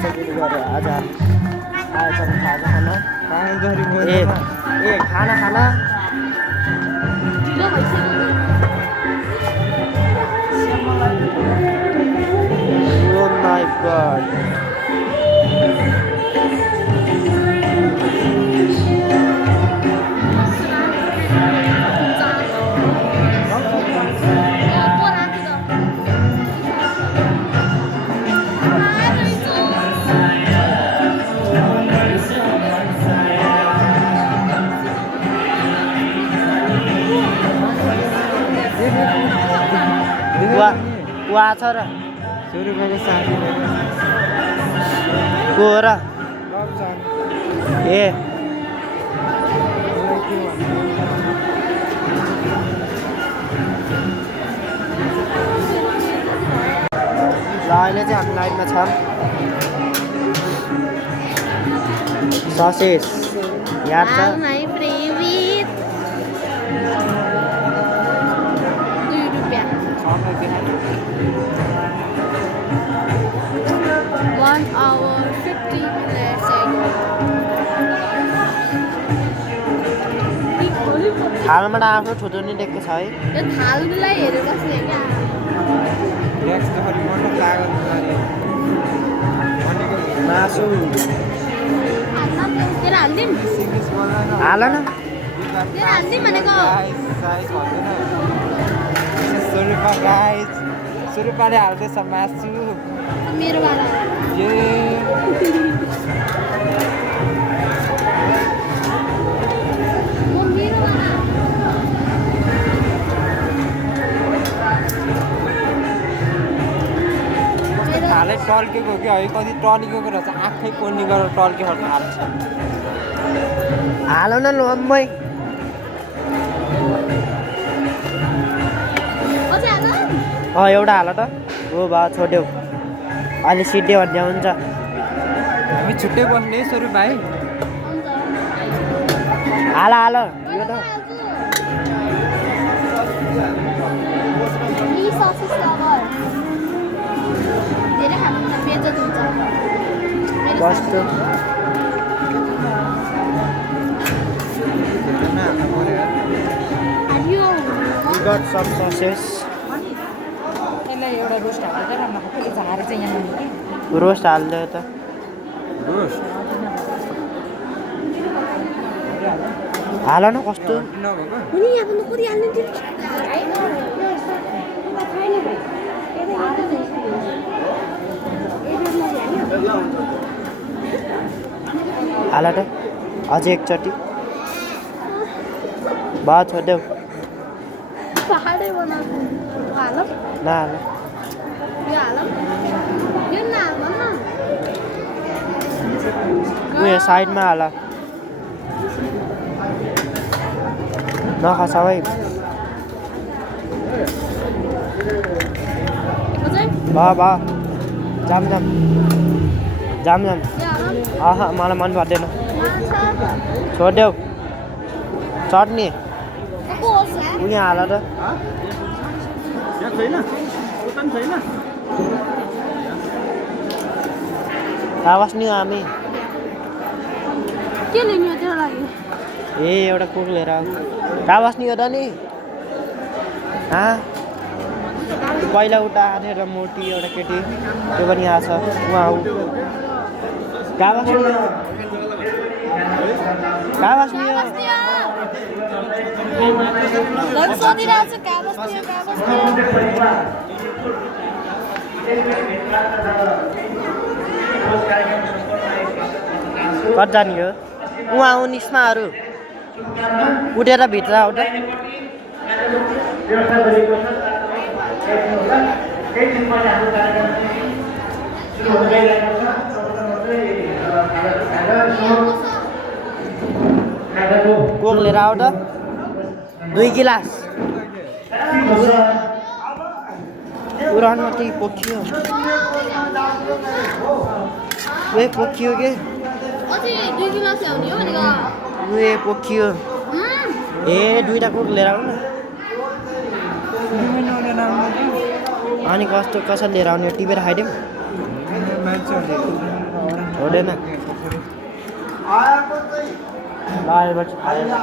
केटाकेटी गरे आज आएछन् खाजा खान ए खाना खाना Oh my god. Kuah छ र 100 रुपैयाँको साथी को र ए ल अहिले चाहिँ हामी लाइनमा छौँ ससेज याद छ थालबाट आफ्नो ठुटो नि देखेको छ है यो थाललाई हेरेर बस्ने क्या मासु तेरो हाल्दिम हाल न तेरो हाल्दिम भनेको 100 रुपैयाँ गाइस 100 रुपैयाँले हाल्दैछ मासु मेरो वाला हालै टल्केको कि है कति टल्केको रहेछ आँखै कोर्नी गरेर टल्केको हाल्छ हाल न लम्बै एउटा हाल त हो बा छोड्यौ अलि सिद्धे भन्ने हुन्छ हामी छुट्टै बस्ने स्वरूप भाइ हाल हाल यो त कस्तो We got some sauces. एउटा रोस्ट हाल्दै राम्रो खालको झार चाहिँ यहाँ नि रोस्ट हाल्दै त हाल न कस्तो कुनी यहाँ पनि कुरी हाल्नु दिन्छ हाल त अझै एकचोटि बा छोड्देऊ पहाडै बनाएको हालौ नहाल यो हालौ यो नहाल न उयो साइडमा हाल नखा सबै बा बा जाम जाम जाम जाम आहा मलाई मन पर्दैन छोड्देऊ चट्नी उनी हाल त कहाँ बस्ने हो हामी के लिने हो तेरो लागि ए एउटा कुक लिएर कहाँ बस्ने हो त नि पहिला उता आएर मोटी एउटा केटी त्यो पनि आएको छ उहाँ आऊ कहाँ बस्ने हो कहाँ बस्ने हो कति जाने हो उहाँ आऊ निस्माहरू उठेर भित्र आऊ त कोक लिएर आऊ त 2 गिलास पुराण मात्रै पोखियो ए पोखियो के अझै 2 गिलास ल्याउने हो भनेको ए पोखियो ए 2टा कोक लिएर आऊ न अनि कस्तो कसरी लिएर आउने टिपेर खाइदिउँ छोडेन ल आएपछि अहिले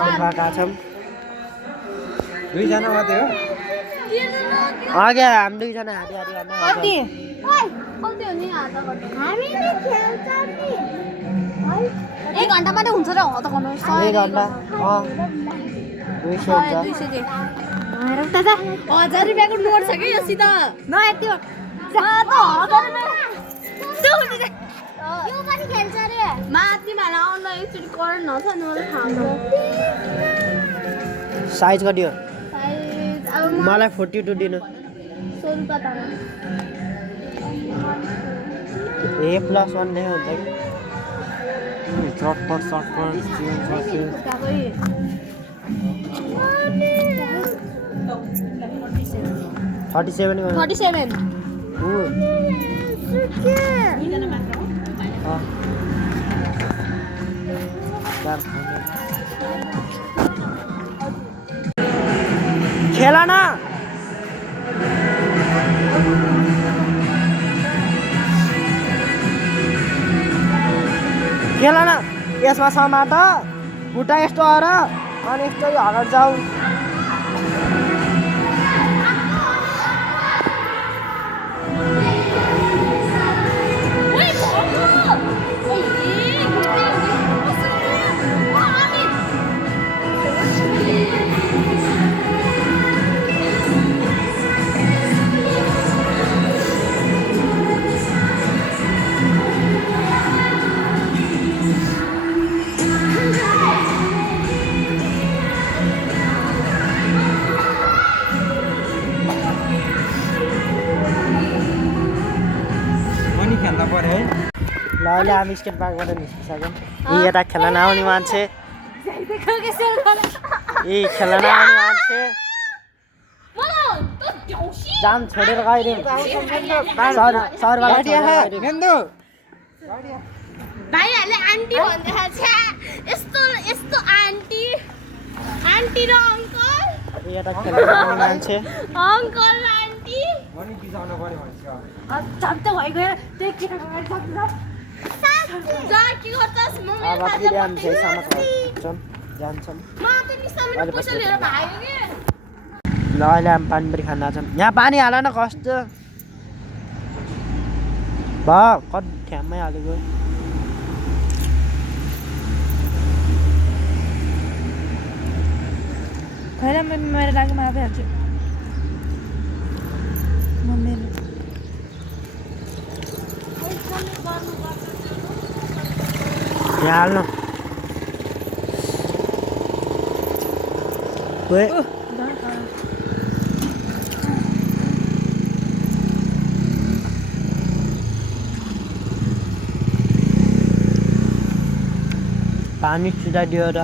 हामी गएका छौँ दुईजना मात्रै हो अघि हामी दुईजना हाती हाती गर्न कति कति हो नि हामीले खेल्छ नि 1 घण्टा मात्रै हुन्छ र हो त गर्नु 1 घण्टा 200 हुन्छ 200 के हेरौ त 1000 रुपैयाँको नोट छ के योसित नयाँ त्यो त 1000 रुपैयाँ यो पनि खेल्छ रे माथि माला आउँदा एकचोटि करेन्ट नछ नि मलाई थाहा साइज कति हो साइज अब मलाई 42 दिनु 100 रुपैयाँ त A+1 नै हुन्छ कि चटपट चटपट चिकन ससेज 37 गर्नु 37 खेल न खेल न यसमा समाट खुट्टा यस्तो आएर अनि यस्तो अगाडि जाऊ पनि खेल्न पर्यो है ल अहिले हामी स्केट पार्कबाट निस्किसक्यौँ यी यता खेल्न नआउने मान्छे यी खेल्न नआउने मान्छे जाम छोडेर गइदिउँ मेन्दु भाइहरूले आन्टी भन्दै छ यस्तो यस्तो आन्टी आन्टी र अङ्कल यता खेल्न नआउने मान्छे अङ्कल र आन्टी पनि बिसाउनु पर्यो भन्छ झट्ट भइगयो त्यो केटाको जा के गर्छस् म मेरो अब फेरि हामी फेरिसम्म जान्छौँ म त निसाउने पैसा लिएर भाग्यो के ल अहिले हामी पानीपुरी खान जान्छौँ यहाँ पानी हाल न कस्तो भयो कति ठ्याम्मै हालेको खैर मेरो लागि म आफै हाल्छु मम्मीले यहाँ हाल्नु ओए पानी छिटाइदियो र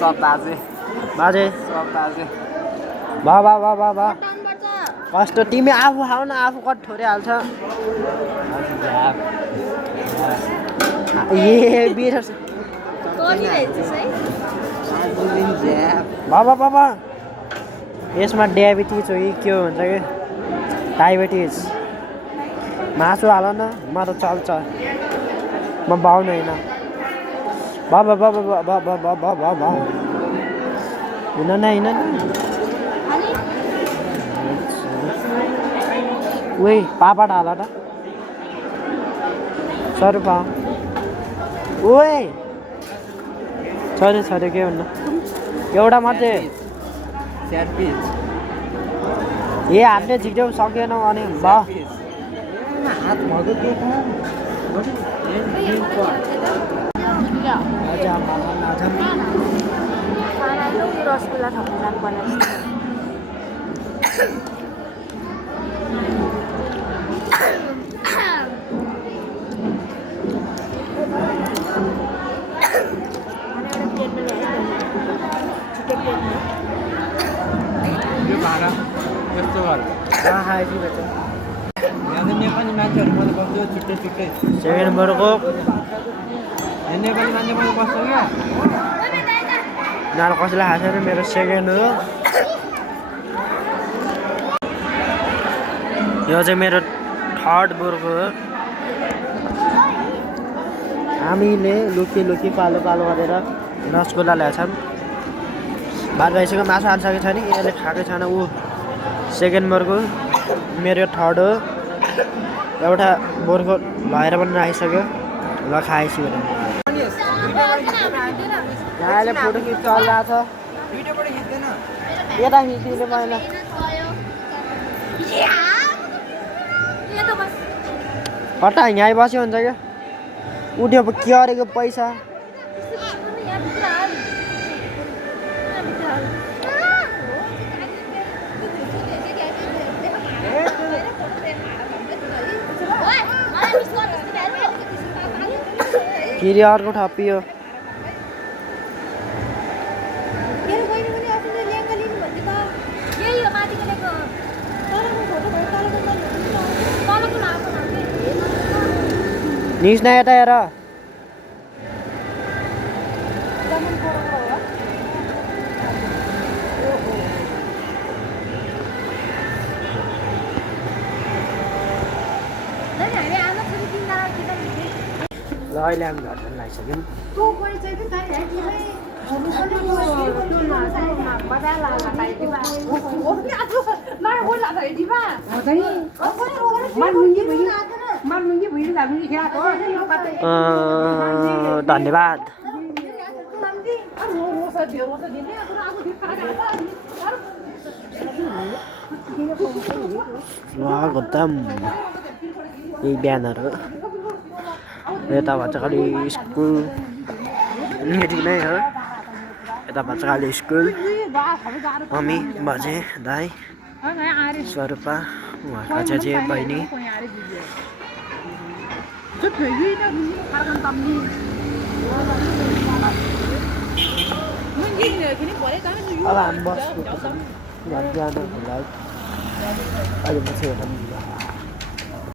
सब बाजे बाजे सब बाजे वाह वाह वाह वाह वाह टाउनबाट कस्तो तिमी आफू खाऊ न आफू कति ठोरिहाल्छ ए बिर तोली भेट्छस् है बाबा बाबा यसमा डायबिटिज हो कि के भन्छ कि डायबिटिज मासु हाल न म त चल्छ म बाउनु होइन बाबा बाबा बाबा बाबा बाबा हिँड न हिँड न अनि उही पापड हाल न सरू पा ओए छोरी के भन्नु एउटा मात्रै 4 पिस ए हामीले झिक्देऊ सकेनौँ अनि ल हात भएको के रसगुल्ला खानु जानुपर्ने यो भाडा यस्तो घर यहाँ खाएपछि भेट यहाँ चाहिँ नेपाली मान्छेहरू मात्रै बस्छ छुट्टै छुट्टै सेकेन्ड नम्बरको यहाँ नेपाली मान्छे मात्रै बस्छ क्या यिनीहरू कसैलाई खाएको छैन मेरो सेकेन्ड हो यो चाहिँ मेरो थर्ड बोर्डको हो हामीले लुकी पालो गरेर रसगुल्ला ल्याएछन् बात भइसक्यो मासु हालिसकेको छ नि यसले खाएकै छैन ऊ सेकेन्ड बोर्डको मेरो थर्ड हो एउटा बोर्डको भएर पनि राखिसक्यो ल खाएछु भने यहाँले फोटो खिच्न चलिरहेको छ भिडियोबाट खिच्दैन यता खिचिदिनु पहिला कता यहीँ बस्यो हुन्छ क्या उठ्यो के अरेको पैसा फेरि अर्को थपियो निस न यता हेर ल अहिले हामी घर जान लागिसक्यौँ धन्यवाद स्वागतम यही बिहानहरू यता भच्चाखाली स्कुल यति नै हो यता भच्चाखाली स्कुल मम्मी बाजे दाई स्वरूपा उहाँका चाहिँ बहिनी अब हामी बस्नु घर जानको लागि अहिले पछि हेर्नु